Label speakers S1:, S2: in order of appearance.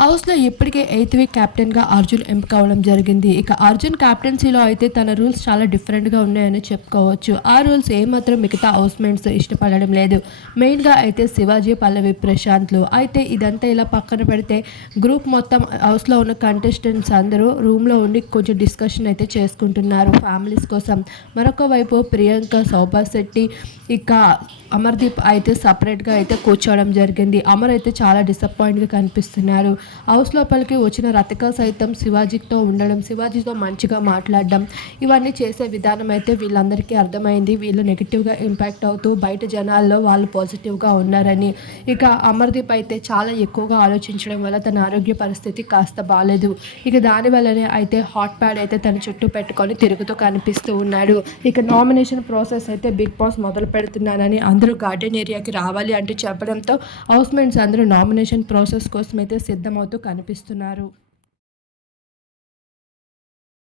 S1: హౌస్లో ఇప్పటికే eighth week కెప్టెన్గా అర్జున్ ఎంపిక అవడం జరిగింది. ఇక అర్జున్ కెప్టెన్సీలో అయితే తన రూల్స్ చాలా డిఫరెంట్గా ఉన్నాయని చెప్పుకోవచ్చు. ఆ రూల్స్ ఏమాత్రం మిగతా హౌస్మేట్స్ ఇష్టపడడం లేదు. మెయిన్గా అయితే శివాజీ పల్లవి ప్రశాంత్లు. అయితే ఇదంతా ఇలా పక్కన పెడితే గ్రూప్ మొత్తం హౌస్లో ఉన్న కంటెస్టెంట్స్ అందరూ రూమ్లో ఉండి కొంచెం డిస్కషన్ అయితే చేసుకుంటున్నారు ఫ్యామిలీస్ కోసం. మరొక వైపు ప్రియాంక శోభా శెట్టి ఇక అమర్దీప్ అయితే సపరేట్గా అయితే కూర్చోవడం జరిగింది. అమర్ అయితే చాలా డిసప్పాయింట్గా కనిపిస్తున్నారు. హౌస్ లోపలికి వచ్చిన రతిక సైతం శివాజీతో ఉండడం శివాజీతో మంచిగా మాట్లాడడం ఇవన్నీ చేసే విధానం అయితే వీళ్ళందరికీ అర్థమైంది. వీళ్ళు నెగిటివ్గా ఇంపాక్ట్ అవుతూ బయట జనాల్లో వాళ్ళు పాజిటివ్గా ఉన్నారని. ఇక అమర్దీప్ అయితే చాలా ఎక్కువగా ఆలోచించడం వల్ల తన ఆరోగ్య పరిస్థితి కాస్త బాగాలేదు ఇక దానివల్లనే అయితే హాట్ ప్యాడ్ అయితే తన చుట్టూ పెట్టుకొని తిరుగుతూ కనిపిస్తూ ఉన్నాడు. ఇక నామినేషన్ ప్రాసెస్ అయితే బిగ్ బాస్ మొదలు పెడుతున్నానని అందరూ గార్డెన్ ఏరియాకి రావాలి అంటూ చెప్పడంతో హౌస్ మేట్స్ అందరూ నామినేషన్ ప్రాసెస్ కోసం అయితే సిద్ధం సిద్ధమవుతూ కనిపిస్తున్నారు.